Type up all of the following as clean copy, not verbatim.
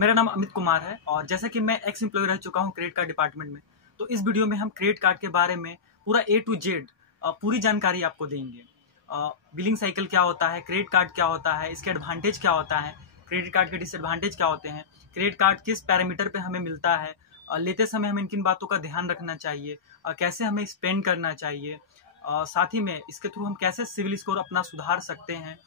मेरा नाम अमित कुमार है और जैसा कि मैं एक्स एम्प्लॉय रह चुका हूं क्रेडिट कार्ड डिपार्टमेंट में, तो इस वीडियो में हम क्रेडिट कार्ड के बारे में पूरा ए टू जेड पूरी जानकारी आपको देंगे। बिलिंग साइकिल क्या होता है, क्रेडिट कार्ड क्या होता है, इसके एडवांटेज क्या होता है, क्रेडिट कार्ड के डिसएडवांटेज क्या होते हैं, क्रेडिट कार्ड किस पैरामीटर पे हमें मिलता है, लेते समय हमें किन बातों का ध्यान रखना चाहिए, कैसे हमें स्पेंड करना चाहिए, साथ ही में इसके थ्रू हम कैसे सिविल स्कोर अपना सुधार सकते हैं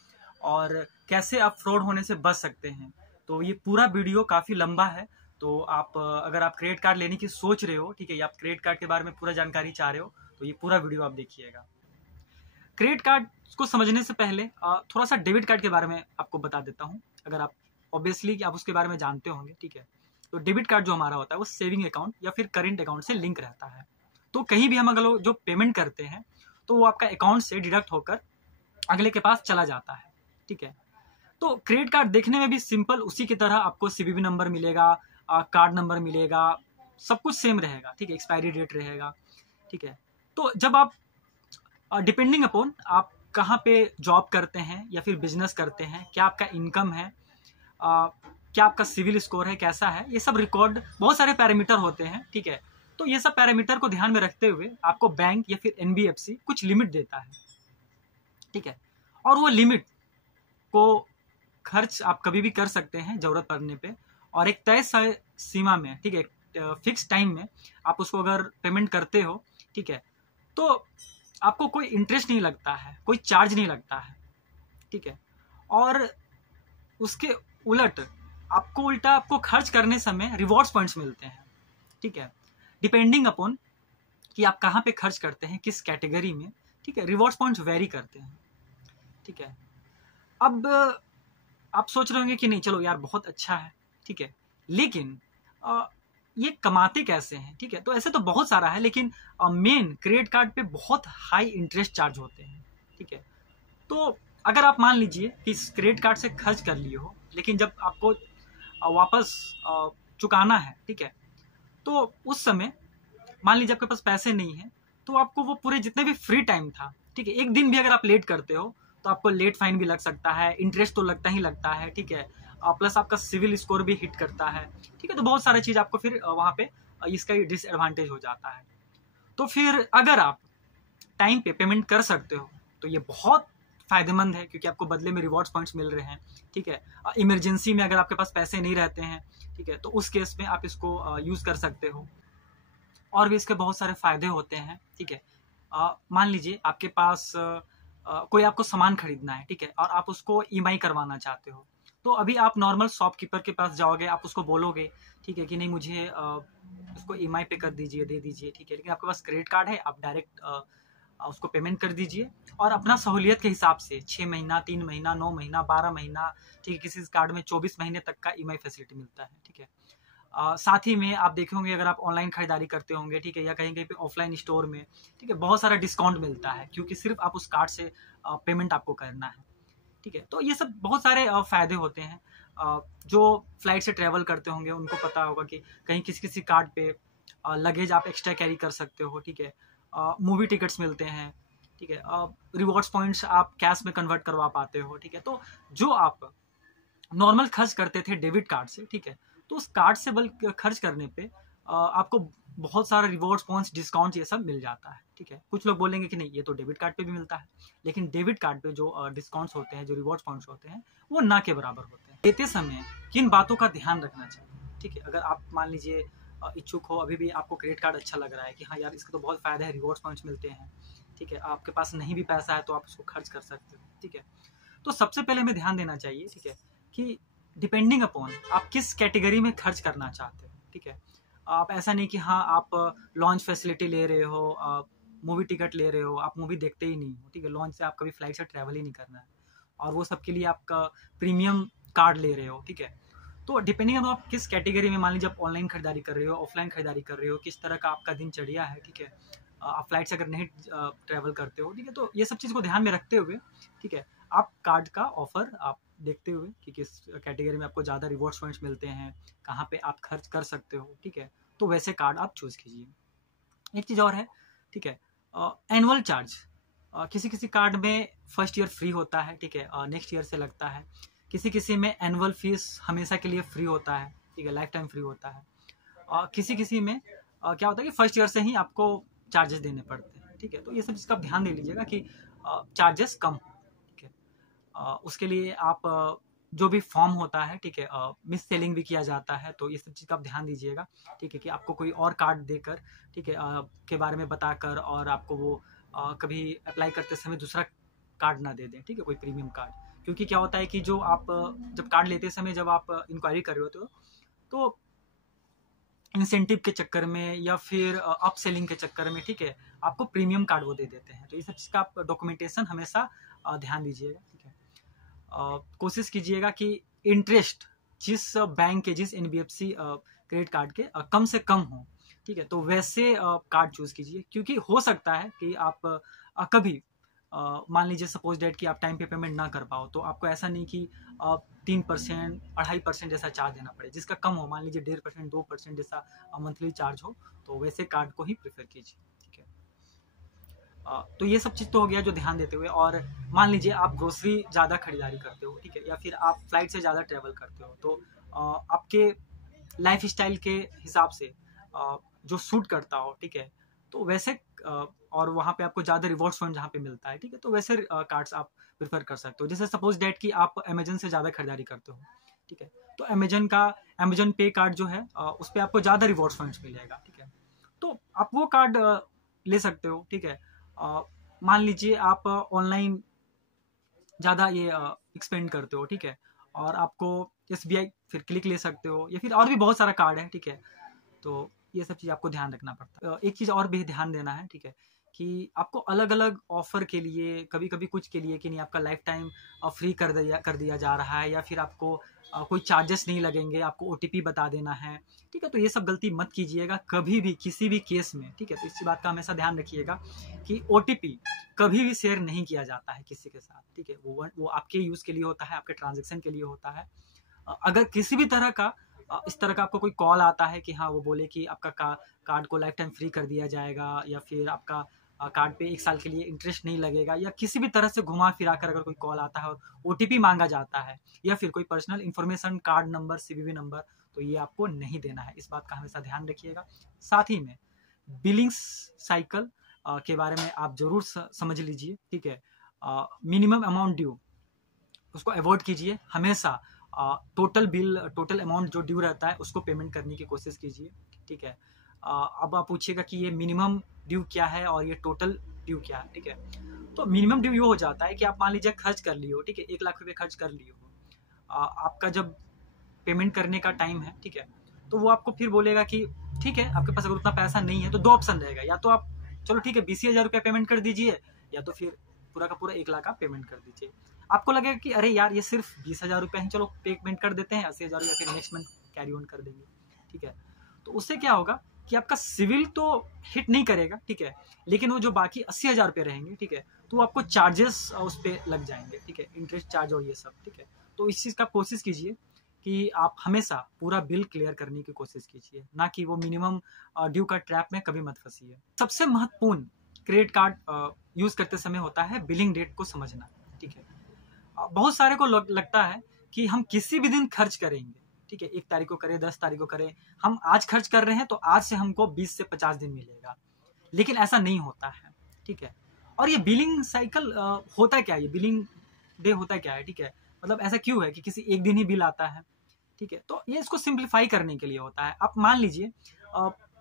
और कैसे आप फ्रॉड होने से बच सकते हैं। तो ये पूरा वीडियो काफ़ी लंबा है, तो आप अगर आप क्रेडिट कार्ड लेने की सोच रहे हो, ठीक है, या आप क्रेडिट कार्ड के बारे में पूरा जानकारी चाह रहे हो, तो ये पूरा वीडियो आप देखिएगा। क्रेडिट कार्ड को समझने से पहले थोड़ा सा डेबिट कार्ड के बारे में आपको बता देता हूँ। अगर आप ऑब्वियसली आप उसके बारे में जानते होंगे, ठीक है। तो डेबिट कार्ड जो हमारा होता है वो सेविंग अकाउंट या फिर करेंट अकाउंट से लिंक रहता है। तो कहीं भी हम अगर जो पेमेंट करते हैं तो वो आपका अकाउंट से डिडक्ट होकर अगले के पास चला जाता है, ठीक है। तो क्रेडिट कार्ड देखने में भी सिंपल उसी की तरह आपको सीवीवी नंबर मिलेगा, कार्ड नंबर मिलेगा, सब कुछ सेम रहेगा, ठीक है, एक्सपायरी डेट रहेगा, ठीक है। तो जब आप डिपेंडिंग अपॉन आप कहाँ पे जॉब करते हैं या फिर बिजनेस करते हैं, क्या आपका इनकम है, क्या आपका सिविल स्कोर है, कैसा है, ये सब रिकॉर्ड, बहुत सारे पैरामीटर होते हैं, ठीक है। तो ये सब पैरामीटर को ध्यान में रखते हुए आपको बैंक या फिर एनबीएफसी कुछ लिमिट देता है, ठीक है। और वो लिमिट को खर्च आप कभी भी कर सकते हैं जरूरत पड़ने पे, और एक तय सीमा में, ठीक है, फिक्स टाइम में आप उसको अगर पेमेंट करते हो, ठीक है, तो आपको कोई इंटरेस्ट नहीं लगता है, कोई चार्ज नहीं लगता है, ठीक है। और उसके उलट आपको खर्च करने समय रिवॉर्ड्स पॉइंट्स मिलते हैं, ठीक है, डिपेंडिंग अपॉन कि आप कहाँ पे खर्च करते हैं, किस कैटेगरी में, ठीक है, रिवॉर्ड्स पॉइंट्स वेरी करते हैं, ठीक है। अब आप सोच रहे होंगे कि नहीं चलो यार बहुत अच्छा है, ठीक है, लेकिन ये कमाते कैसे हैं, ठीक है। तो ऐसे तो बहुत सारा है, लेकिन मेन क्रेडिट कार्ड पे बहुत हाई इंटरेस्ट चार्ज होते हैं, ठीक है। तो अगर आप मान लीजिए कि इस क्रेडिट कार्ड से खर्च कर लिए हो, लेकिन जब आपको वापस चुकाना है, ठीक है, तो उस समय मान लीजिए आपके पास पैसे नहीं है, तो आपको वो पूरे जितने भी फ्री टाइम था, ठीक है, एक दिन भी अगर आप लेट करते हो तो आपको लेट फाइन भी लग सकता है, इंटरेस्ट तो लगता ही लगता है, ठीक है, प्लस आपका सिविल स्कोर भी हिट करता है, ठीक है। तो बहुत सारा चीज आपको फिर वहां पे इसका डिसएडवांटेज हो जाता है। तो फिर अगर आप टाइम पे पेमेंट कर सकते हो तो ये बहुत फायदेमंद है, क्योंकि आपको बदले में रिवॉर्ड्स पॉइंट्स मिल रहे हैं, ठीक है। इमरजेंसी में अगर आपके पास पैसे नहीं रहते हैं, ठीक है, तो उस केस में आप इसको यूज कर सकते हो। और भी इसके बहुत सारे फायदे होते हैं, ठीक है। मान लीजिए आपके पास कोई आपको सामान खरीदना है, ठीक है, और आप उसको ईएमआई करवाना चाहते हो, तो अभी आप नॉर्मल शॉपकीपर के पास जाओगे, आप उसको बोलोगे, ठीक है, कि नहीं मुझे उसको ईएमआई पे कर दीजिए, दे दीजिए, ठीक है। लेकिन आपके पास क्रेडिट कार्ड है, आप डायरेक्ट उसको पेमेंट कर दीजिए और अपना सहूलियत के हिसाब से 6 महीना, 3 महीना, 9 महीना, 12 महीना, ठीक है, किसी कार्ड में 24 महीने तक का ईएमआई फैसिलिटी मिलता है, ठीक है। साथ ही में आप देखे होंगे अगर आप ऑनलाइन खरीदारी करते होंगे, ठीक है, या कहीं कहीं पे ऑफलाइन स्टोर में, ठीक है, बहुत सारा डिस्काउंट मिलता है, क्योंकि सिर्फ आप उस कार्ड से पेमेंट आपको करना है, ठीक है। तो ये सब बहुत सारे फायदे होते हैं। जो फ्लाइट से ट्रेवल करते होंगे उनको पता होगा कि कहीं किसी किसी कार्ड पे लगेज आप एक्स्ट्रा कैरी कर सकते हो, ठीक है, मूवी टिकट्स मिलते हैं, ठीक है, रिवॉर्ड्स पॉइंट्स आप कैश में कन्वर्ट करवा पाते हो, ठीक है। तो जो आप नॉर्मल खर्च करते थे डेबिट कार्ड से, ठीक है, तो उस कार्ड से बल खर्च करने पे आपको बहुत सारा रिवॉर्ड्स पॉइंट्स डिस्काउंट ये सब मिल जाता है, ठीक है। कुछ लोग बोलेंगे कि नहीं ये तो डेबिट कार्ड पे भी मिलता है, लेकिन डेबिट कार्ड पे जो डिस्काउंट्स होते हैं, जो रिवॉर्ड्स पॉइंट्स होते हैं, वो ना के बराबर होते हैं। लेते समय किन बातों का ध्यान रखना चाहिए, ठीक है। अगर आप मान लीजिए इच्छुक हो, अभी भी आपको क्रेडिट कार्ड अच्छा लग रहा है कि हाँ यार इसका तो बहुत फायदा है, रिवॉर्ड्स पॉइंट्स मिलते हैं, ठीक है, आपके पास नहीं भी पैसा है तो आप उसको खर्च कर सकते हो, ठीक है। तो सबसे पहले हमें ध्यान देना चाहिए, ठीक है, कि डिपेंडिंग अपॉन आप किस कैटेगरी में खर्च करना चाहते हो, ठीक है। आप ऐसा नहीं कि हाँ आप लॉन्च फैसिलिटी ले रहे हो, मूवी टिकट ले रहे हो, आप मूवी देखते ही नहीं हो, ठीक है, लॉन्च से आप कभी फ्लाइट से ट्रैवल ही नहीं करना है, और वो सब के लिए आपका प्रीमियम कार्ड ले रहे हो, ठीक है। तो डिपेंडिंग अपॉन आप किस कैटेगरी में, मान लीजिए आप ऑनलाइन खरीदारी कर रहे हो, ऑफलाइन खरीदारी कर रहे हो, किस तरह का आपका दिनचर्या है, ठीक है, आप फ्लाइट से अगर नहीं ट्रैवल करते हो, ठीक है, तो ये सब चीज़ को ध्यान में रखते हुए, ठीक है, आप कार्ड का ऑफर आप देखते हुए कि किस कैटेगरी में आपको ज़्यादा रिवॉर्ड्स पॉइंट्स मिलते हैं, कहाँ पे आप खर्च कर सकते हो, ठीक है, तो वैसे कार्ड आप चूज़ कीजिए। एक चीज़ और है, ठीक है, एनुअल चार्ज किसी किसी कार्ड में फर्स्ट ईयर फ्री होता है, ठीक है, नेक्स्ट ईयर से लगता है, किसी किसी में एनुअल फीस हमेशा के लिए फ्री होता है, ठीक है, लाइफ टाइम फ्री होता है। किसी किसी में क्या होता है कि फर्स्ट ईयर से ही आपको चार्जेस देने पड़ते हैं, ठीक है। तो ये सब चीज़ का आप ध्यान दे लीजिएगा कि चार्जेस कम हो, ठीक है। उसके लिए आप जो भी फॉर्म होता है, ठीक है, मिस सेलिंग भी किया जाता है, तो ये सब चीज़ का आप ध्यान दीजिएगा, ठीक है, कि आपको कोई और कार्ड देकर, ठीक है, के बारे में बताकर और आपको वो कभी अप्लाई करते समय दूसरा कार्ड ना दे दें, ठीक है, कोई प्रीमियम कार्ड। क्योंकि क्या होता है कि जो आप जब कार्ड लेते समय जब आप इंक्वायरी कर रहे होते हो तो इंसेंटिव के चक्कर में या फिर अप सेलिंग के चक्कर में, ठीक है, आपको प्रीमियम कार्ड वो दे देते हैं। तो ये सब चीज़ का आप डॉक्यूमेंटेशन हमेशा ध्यान दीजिएगा, ठीक है। कोशिश कीजिएगा कि इंटरेस्ट जिस बैंक के, जिस NBFC क्रेडिट कार्ड के कम से कम हो, ठीक है, तो वैसे कार्ड चूज कीजिए। क्योंकि हो सकता है कि आप कभी मान लीजिए सपोज डेट कि आप टाइम पे पेमेंट ना कर पाओ, तो आपको ऐसा नहीं कि 3%, 2.5% जैसा चार्ज देना पड़े, जिसका कम हो, मान लीजिए 1.5%, 2% जैसा मंथली चार्ज हो, तो वैसे कार्ड को ही प्रेफर कीजिए, ठीक है। तो ये सब चीज़ तो हो गया जो ध्यान देते हुए। और मान लीजिए आप ग्रोसरी ज़्यादा खरीदारी करते हो, ठीक है, या फिर आप फ्लाइट से ज़्यादा ट्रेवल करते हो, तो आपके लाइफ स्टाइल के हिसाब से जो सूट करता हो, ठीक है, तो वैसे और वहाँ पे आपको ज़्यादा रिवॉर्ड्स पॉइंट जहाँ पे मिलता है, ठीक है, तो वैसे कार्ड्स आप प्रेफर कर सकते हो। जैसे सपोज डेट कि आप अमेजन से ज़्यादा खरीदारी करते हो, ठीक है, तो अमेजन पे कार्ड जो है उस पर आपको ज़्यादा रिवॉर्ड्स पॉइंट्स मिलेगा, ठीक है, तो आप वो कार्ड ले सकते हो, ठीक है। मान लीजिए आप ऑनलाइन ज़्यादा ये एक्सपेंड करते हो, ठीक है, और आपको SBI फिर क्लिक ले सकते हो, या फिर और भी बहुत सारा कार्ड है, ठीक है, तो ये सब चीज़ आपको ध्यान रखना पड़ता है। एक चीज़ और भी ध्यान देना है, ठीक है, कि आपको अलग अलग ऑफर के लिए, कभी कभी कुछ के लिए कि नहीं आपका लाइफ टाइम फ्री कर दिया जा रहा है, या फिर आपको कोई चार्जेस नहीं लगेंगे, आपको OTP बता देना है, ठीक है, तो ये सब गलती मत कीजिएगा कभी भी किसी भी केस में, ठीक है। तो इस बात का हमेशा ध्यान रखिएगा कि OTP कभी भी शेयर नहीं किया जाता है किसी के साथ, ठीक है, वो आपके यूज़ के लिए होता है, आपके ट्रांजेक्शन के लिए होता है। अगर किसी भी तरह का इस तरह का आपको कोई कॉल आता है कि हाँ वो बोले कि आपका कार्ड को लाइफ टाइम फ्री कर दिया जाएगा, या फिर आपका कार्ड पे 1 साल के लिए इंटरेस्ट नहीं लगेगा, या किसी भी तरह से घुमा फिरा कर अगर कोई कॉल आता है और OTP मांगा जाता है, या फिर कोई personal information, card number, CVV number, तो ये आपको नहीं देना है। इस बात का हमेशा ध्यान रखिएगा। साथ ही में बिलिंग्स साइकिल के बारे में आप जरूर समझ लीजिए, ठीक है। मिनिमम अमाउंट ड्यू उसको अवॉइड कीजिए हमेशा। टोटल अमाउंट जो ड्यू रहता है उसको पेमेंट करने की कोशिश कीजिए, ठीक है। अब आप पूछिएगा कि ये मिनिमम ड्यू क्या है और ये टोटल ड्यू क्या है, ठीक है। तो मिनिमम ड्यू ये हो जाता है कि आप मान लीजिए खर्च कर लिए हो, ठीक है, 1 लाख रुपए खर्च कर लिए हो, आपका जब पेमेंट करने का टाइम है, ठीक है, तो वो आपको फिर बोलेगा कि ठीक है आपके पास अगर उतना पैसा नहीं है तो 2 ऑप्शन रहेगा, या तो आप चलो ठीक है 20,000 रुपया पेमेंट कर दीजिए, या तो फिर पूरा का पूरा 1 लाख आप पेमेंट कर दीजिए। आपको लगेगा कि अरे यार ये सिर्फ 20,000 रुपया ही, चलो पेमेंट कर देते हैं 80,000 या फिर नेक्स्ट मंथ कैरी ऑन कर देंगे, ठीक है। तो उससे क्या होगा कि आपका सिविल तो हिट नहीं करेगा, ठीक है, लेकिन वो जो बाकी 80,000 रुपये रहेंगे, ठीक है, तो आपको चार्जेस उस पर लग जाएंगे, ठीक है, इंटरेस्ट चार्ज और ये सब, ठीक है। तो इस चीज़ का कोशिश कीजिए कि आप हमेशा पूरा बिल क्लियर करने की कोशिश कीजिए, ना कि वो मिनिमम ड्यू का ट्रैप में कभी मत फंसिए। सबसे महत्वपूर्ण क्रेडिट कार्ड यूज करते समय होता है बिलिंग डेट को समझना, ठीक है। बहुत सारे को लगता है कि हम किसी भी दिन खर्च करेंगे, ठीक है, 1 तारीख को करें, 10 तारीख को करें, हम आज खर्च कर रहे हैं तो आज से हमको 20 से 50 दिन मिलेगा, लेकिन ऐसा नहीं होता है, ठीक है। और ये बिलिंग साइकिल होता क्या है, ये बिलिंग डे होता क्या है, ठीक है, मतलब ऐसा क्यों है कि किसी एक दिन ही बिल आता है, ठीक है। तो ये इसको सिंप्लीफाई करने के लिए होता है। आप मान लीजिए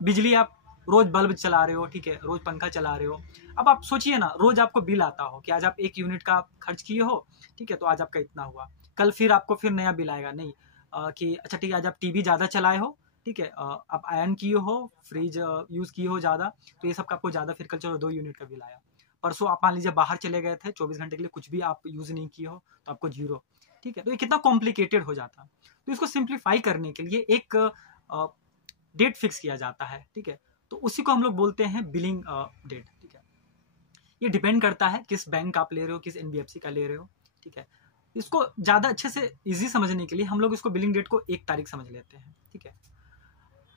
बिजली आप रोज बल्ब चला रहे हो, ठीक है, रोज पंखा चला रहे हो, अब आप सोचिए ना रोज आपको बिल आता हो कि आज आप 1 यूनिट का खर्च किए हो, ठीक है, तो आज आपका इतना हुआ, कल फिर आपको फिर नया बिल आएगा, नहीं कि अच्छा ठीक है आज आप TV ज़्यादा चलाए हो, ठीक है, आप आयरन किए हो, फ्रिज यूज़ किए हो ज़्यादा, तो ये सब का आपको ज़्यादा, फिर कल चलो 2 यूनिट का बिल आया। परसों आप मान लीजिए बाहर चले गए थे 24 घंटे के लिए, कुछ भी आप यूज़ नहीं किए हो तो आपको 0, ठीक है। तो ये कितना कॉम्प्लिकेटेड हो जाता। तो इसको सिंप्लीफाई करने के लिए एक डेट फिक्स किया जाता है, ठीक है, तो उसी को हम लोग बोलते हैं बिलिंग डेट, ठीक है। ये डिपेंड करता है किस बैंक आप ले रहे हो, किस NBFC का ले रहे हो, ठीक है। इसको ज़्यादा अच्छे से इजी समझने के लिए हम लोग इसको बिलिंग डेट को 1 तारीख समझ लेते हैं, ठीक है।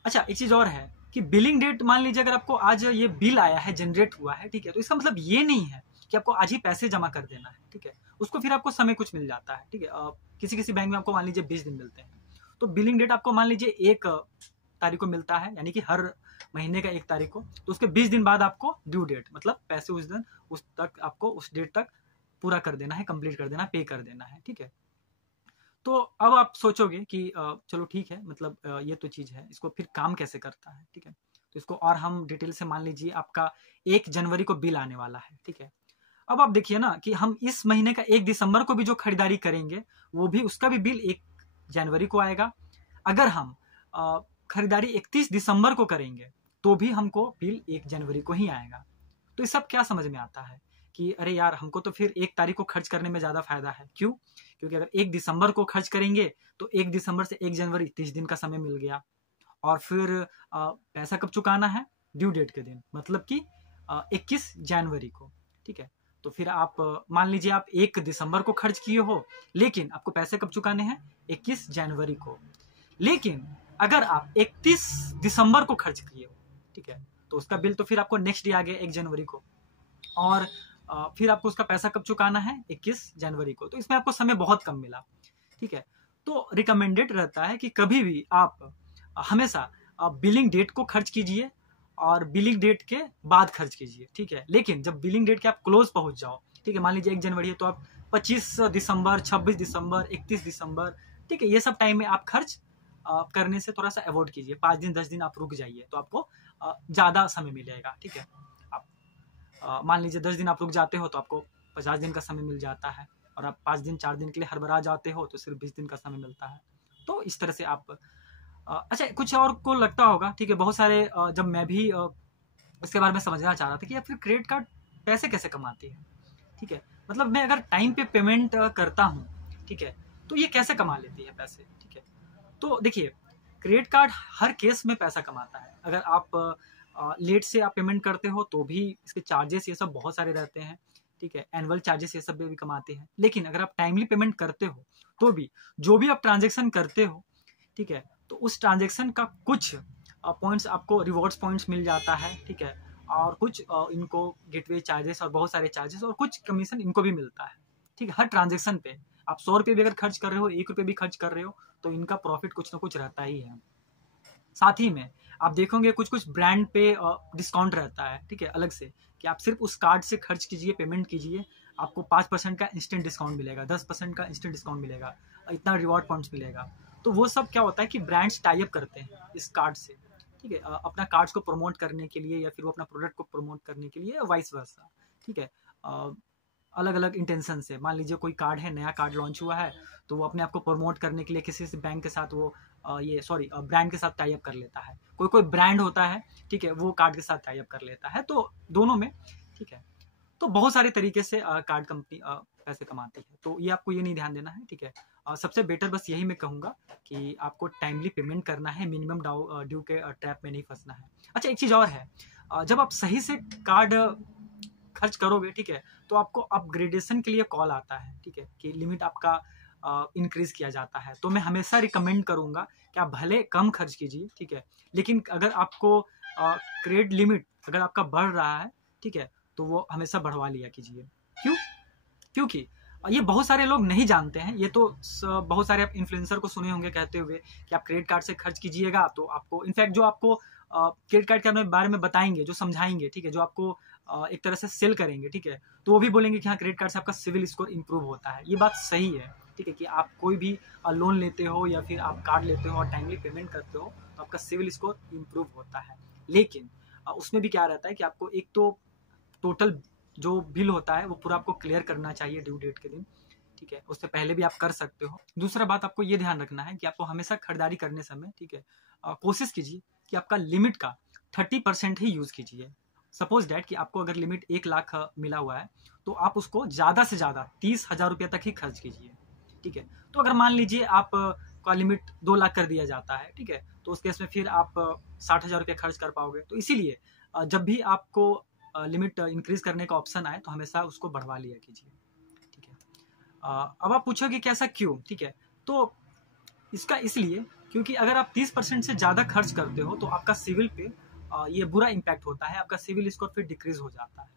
अच्छा एक चीज़ और है कि बिलिंग डेट, मान लीजिए अगर आपको आज ये बिल आया है, जनरेट हुआ है, ठीक है, तो इसका मतलब ये नहीं है कि आपको आज ही पैसे जमा कर देना है, ठीक है, उसको फिर आपको समय कुछ मिल जाता है, ठीक है। किसी किसी बैंक में आपको मान लीजिए 20 दिन मिलते हैं। तो बिलिंग डेट आपको मान लीजिए 1 तारीख को मिलता है, यानी कि हर महीने का 1 तारीख को, तो उसके 20 दिन बाद आपको ड्यू डेट, मतलब पैसे उस दिन उस तक आपको उस डेट तक पूरा कर देना है, कंप्लीट कर देना है, पे कर देना है, ठीक है। तो अब आप सोचोगे कि चलो ठीक है, मतलब ये तो चीज़ है, इसको फिर काम कैसे करता है, ठीक है। तो इसको और हम डिटेल से मान लीजिए आपका 1 जनवरी को बिल आने वाला है, ठीक है। अब आप देखिए ना कि हम इस महीने का 1 दिसंबर को भी जो खरीदारी करेंगे वो भी, उसका भी बिल 1 जनवरी को आएगा। अगर हम खरीदारी 31 दिसंबर को करेंगे तो भी हमको बिल 1 जनवरी को ही आएगा। तो ये सब क्या समझ में आता है कि अरे यार, हमको तो फिर 1 तारीख को खर्च करने में ज़्यादा फायदा है। क्यों? क्योंकि अगर 1 दिसंबर को खर्च करेंगे तो 1 दिसंबर से 1 जनवरी 30 दिन का समय मिल गया, और फिर पैसा कब चुकाना है? ड्यू डेट के दिन, मतलब कि 21 जनवरी को, ठीक है। तो फिर आप मान लीजिए आप 1 दिसंबर को खर्च किए हो, लेकिन आपको पैसे कब चुकाने हैं? 21 जनवरी को। लेकिन अगर आप 31 दिसंबर को खर्च किए हो, ठीक है, तो उसका बिल तो फिर आपको नेक्स्ट डे आ गया 1 जनवरी को, और फिर आपको उसका पैसा कब चुकाना है? 21 जनवरी को। तो इसमें आपको समय बहुत कम मिला, ठीक है। तो रिकमेंडेड रहता है कि कभी भी आप हमेशा बिलिंग डेट को खर्च कीजिए और बिलिंग डेट के बाद खर्च कीजिए, ठीक है। लेकिन जब बिलिंग डेट के आप क्लोज पहुंच जाओ, ठीक है, मान लीजिए 1 जनवरी है तो आप 25 दिसंबर, 26 दिसंबर, 31 दिसंबर, ठीक है, ये सब टाइम में आप खर्च करने से थोड़ा सा अवॉइड कीजिए। 5 दिन 10 दिन आप रुक जाइए तो आपको ज़्यादा समय मिलेगा, ठीक है। आप मान लीजिए 10 दिन आप रुक जाते हो तो आपको 50 दिन का समय मिल जाता है, और आप 5 दिन 4 दिन के लिए हड़बड़ा जाते हो तो सिर्फ 20 दिन का समय मिलता है। तो इस तरह से आप अच्छा, कुछ और को लगता होगा, ठीक है, बहुत सारे जब मैं भी इसके बारे में समझना चाह रहा था कि या फिर क्रेडिट कार्ड पैसे कैसे कमाती है, ठीक है, मतलब मैं अगर टाइम पे पेमेंट करता हूँ, ठीक है, तो ये कैसे कमा लेती है पैसे, ठीक है। तो देखिए, क्रेडिट कार्ड हर केस में पैसा कमाता है। अगर आप लेट से आप पेमेंट करते हो तो भी इसके चार्जेस ये सब बहुत सारे रहते हैं, ठीक है, एनुअल चार्जेस ये सब भी कमाते हैं। लेकिन अगर आप टाइमली पेमेंट करते हो तो भी जो भी आप ट्रांजेक्शन करते हो, ठीक है, तो उस ट्रांजेक्शन का कुछ पॉइंट्स आपको रिवॉर्ड्स पॉइंट्स मिल जाता है, ठीक है, और कुछ इनको गेटवे चार्जेस और बहुत सारे चार्जेस और कुछ कमीशन इनको भी मिलता है, ठीक है। हर ट्रांजेक्शन पे आप 100 रुपये भी अगर खर्च कर रहे हो, 1 रुपये भी खर्च कर रहे हो, तो इनका प्रॉफिट कुछ ना कुछ रहता ही है। साथ ही में आप देखोगे कुछ कुछ ब्रांड पे डिस्काउंट रहता है, ठीक है, अलग से, कि आप सिर्फ उस कार्ड से खर्च कीजिए, पेमेंट कीजिए, आपको 5% का इंस्टेंट डिस्काउंट मिलेगा, 10% का इंस्टेंट डिस्काउंट मिलेगा, इतना रिवॉर्ड पॉइंट्स मिलेगा। तो वो सब क्या होता है कि ब्रांड्स टाई अप करते हैं इस कार्ड से, ठीक है, अपना कार्ड्स को प्रमोट करने के लिए, या फिर वो अपना प्रोडक्ट को प्रमोट करने के लिए, वाइस वर्सा, ठीक है। अलग अलग इंटेंशन से, मान लीजिए कोई कार्ड है, नया कार्ड लॉन्च हुआ है, तो वो अपने आप को प्रमोट करने के लिए किसी से बैंक के साथ वो ब्रांड के साथ टाई अप कर लेता है। कोई कोई ब्रांड होता है, ठीक है, वो कार्ड के साथ टाई अप कर लेता है, तो दोनों में, ठीक है। तो बहुत सारे तरीके से कार्ड कंपनी पैसे कमाती है, तो ये आपको ये नहीं ध्यान देना है, ठीक है। सबसे बेटर बस यही मैं कहूँगा कि आपको टाइमली पेमेंट करना है, मिनिमम ड्यू के ट्रैप में नहीं फंसना है। अच्छा, एक चीज़ और है, जब आप सही से कार्ड खर्च करोगे, ठीक है, तो आपको अपग्रेडेशन के लिए कॉल आता है, ठीक है, कि लिमिट आपका इंक्रीज किया जाता है। तो मैं हमेशा रिकमेंड करूंगा कि आप भले कम खर्च कीजिए, ठीक है, लेकिन अगर आपको क्रेडिट लिमिट अगर आपका बढ़ रहा है, ठीक है, तो वो हमेशा बढ़वा लिया कीजिए। क्यों? क्योंकि ये बहुत सारे लोग नहीं जानते हैं। ये तो बहुत सारे आप इन्फ्लुएंसर को सुने होंगे कहते हुए कि आप क्रेडिट कार्ड से खर्च कीजिएगा तो आपको, इनफैक्ट जो आपको क्रेडिट कार्ड के बारे में बताएंगे, जो समझाएंगे, ठीक है, जो आपको एक तरह से सेल करेंगे, ठीक है, तो वो भी बोलेंगे कि हाँ, क्रेडिट कार्ड से आपका सिविल स्कोर इंप्रूव होता है। ये बात सही है, ठीक है, कि आप कोई भी लोन लेते हो या फिर आप कार्ड लेते हो और टाइमली पेमेंट करते हो तो आपका सिविल स्कोर इंप्रूव होता है। लेकिन उसमें भी क्या रहता है कि आपको एक तो टोटल जो बिल होता है वो पूरा आपको क्लियर करना चाहिए ड्यू डेट के दिन, ठीक है, उससे पहले भी आप कर सकते हो। दूसरा बात आपको ये ध्यान रखना है कि आपको हमेशा खरीदारी करने समय, ठीक है, कोशिश कीजिए कि आपका लिमिट का 30% ही यूज़ कीजिए। सपोज डैट कि आपको अगर लिमिट 1 लाख मिला हुआ है तो आप उसको ज़्यादा से ज़्यादा 30,000 रुपये तक ही खर्च कीजिए, ठीक है। तो अगर मान लीजिए आप का लिमिट 2 लाख कर दिया जाता है, ठीक है, तो उस केस में फिर आप 60,000 रुपये खर्च कर पाओगे। तो इसीलिए जब भी आपको लिमिट इंक्रीज करने का ऑप्शन आए तो हमेशा उसको बढ़वा लिया कीजिए, ठीक है। अब आप पूछोगे कि ऐसा क्यों, ठीक है, तो इसका इसलिए क्योंकि अगर आप 30% से ज़्यादा खर्च करते हो तो आपका सिविल पे ये बुरा इम्पैक्ट होता है, आपका सिविल स्कोर फिर डिक्रीज हो जाता है,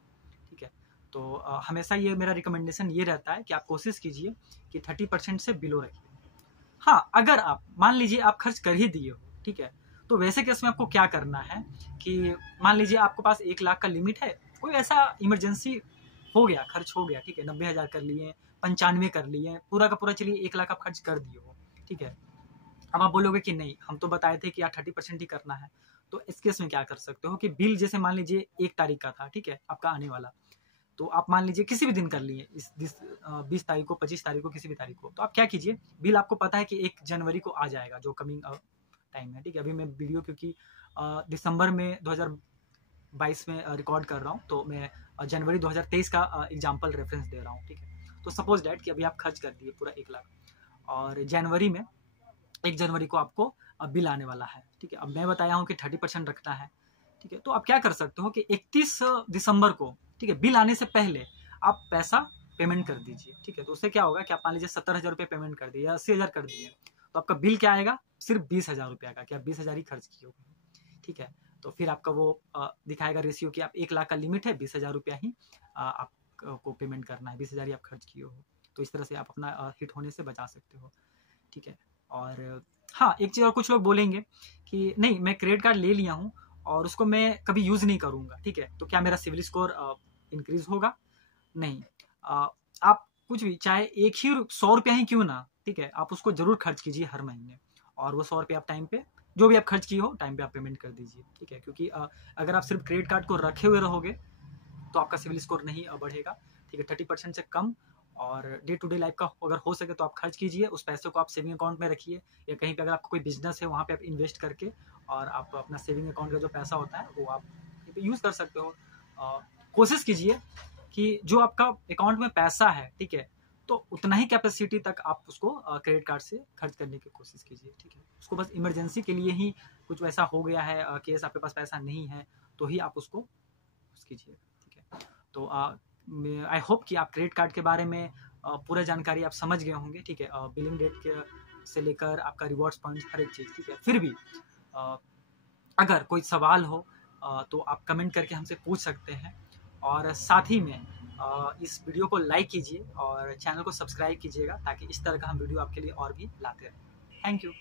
ठीक है। तो हमेशा ये मेरा रिकमेंडेशन ये रहता है कि आप कोशिश कीजिए कि 30% से बिलो रखिए। हाँ, अगर आप मान लीजिए आप खर्च कर ही दिए हो, ठीक है, तो वैसे केस में आपको क्या करना है कि मान लीजिए आपके पास 1 लाख का लिमिट है, कोई ऐसा इमरजेंसी हो गया, खर्च हो गया, ठीक है, 90,000 कर लिए, 95 कर लिए, पूरा का पूरा चलिए 1 लाख आप खर्च कर दिए हो, ठीक है। अब आप बोलोगे कि नहीं, हम तो बताए थे कि यार 30% ही करना है। तो इस केस में क्या कर सकते हो कि बिल जैसे मान लीजिए 1 तारीख का था, ठीक है, आपका आने वाला, तो आप मान लीजिए किसी भी दिन कर लिए, इस 20 तारीख को, 25 तारीख को, किसी भी तारीख को, तो आप क्या कीजिए, बिल आपको पता है कि 1 जनवरी को आ जाएगा, जो कमिंग टाइम है, ठीक है। अभी मैं वीडियो क्योंकि दिसंबर में 2022 में रिकॉर्ड कर रहा हूँ, तो मैं जनवरी 2023 का एग्जाम्पल रेफरेंस दे रहा हूँ, ठीक है। तो सपोज डैट कि अभी आप खर्च कर दिए पूरा 1 लाख, और जनवरी में 1 जनवरी को आपको बिल आने वाला है, ठीक है। अब मैं बताया हूँ कि 30% रखना है, ठीक है। तो आप क्या कर सकते हो कि 31 दिसंबर को, ठीक है, बिल आने से पहले आप पैसा पेमेंट कर दीजिए, ठीक है। तो उससे क्या होगा कि आप मान लीजिए 70,000 रुपये पेमेंट कर दिए या 80,000 कर दिए, तो आपका बिल क्या आएगा, सिर्फ 20,000 रुपये का, कि आप 20,000 ही खर्च किए होंगे, ठीक है। तो फिर आपका वो दिखाएगा रेशियो कि आप 1 लाख का लिमिट है, 20,000 रुपया ही आपको पेमेंट करना है, 20,000 ही आप खर्च किए हो। तो इस तरह से आप अपना हिट होने से बचा सकते हो, ठीक है। और हाँ, एक चीज़ और, कुछ लोग बोलेंगे कि नहीं, मैं क्रेडिट कार्ड ले लिया हूँ और उसको मैं कभी यूज़ नहीं करूँगा, ठीक है, तो क्या मेरा सिविल स्कोर इंक्रीज होगा? नहीं। आप कुछ भी, चाहे एक ही 100 रुपया ही क्यों ना, ठीक है, आप उसको जरूर खर्च कीजिए हर महीने, और वो 100 रुपये आप टाइम पे, जो भी आप खर्च किए हो टाइम पे आप पेमेंट कर दीजिए, ठीक है। क्योंकि अगर आप सिर्फ क्रेडिट कार्ड को रखे हुए रहोगे तो आपका सिविल स्कोर नहीं बढ़ेगा, ठीक है। 30% से कम, और डे टू डे लाइफ का अगर हो सके तो आप खर्च कीजिए, उस पैसे को आप सेविंग अकाउंट में रखिए, या कहीं पे अगर आपका कोई बिजनेस है वहाँ पे आप इन्वेस्ट करके, और आप अपना सेविंग अकाउंट का जो पैसा होता है वो आप यूज़ कर सकते हो। कोशिश कीजिए कि जो आपका अकाउंट में पैसा है, ठीक है, तो उतना ही कैपेसिटी तक आप उसको क्रेडिट कार्ड से खर्च करने की कोशिश कीजिए, ठीक है। उसको बस इमरजेंसी के लिए ही, कुछ वैसा हो गया है केस, आपके पास पैसा नहीं है, तो ही आप उसको कीजिए, ठीक है। तो आई होप कि आप क्रेडिट कार्ड के बारे में पूरा जानकारी आप समझ गए होंगे, ठीक है। बिलिंग डेट के से लेकर आपका रिवॉर्ड्स पॉइंट, हर एक चीज़, ठीक है। फिर भी अगर कोई सवाल हो तो आप कमेंट करके हमसे पूछ सकते हैं, और साथ ही में इस वीडियो को लाइक कीजिए और चैनल को सब्सक्राइब कीजिएगा, ताकि इस तरह का हम वीडियो आपके लिए और भी लाते रहें। Thank you.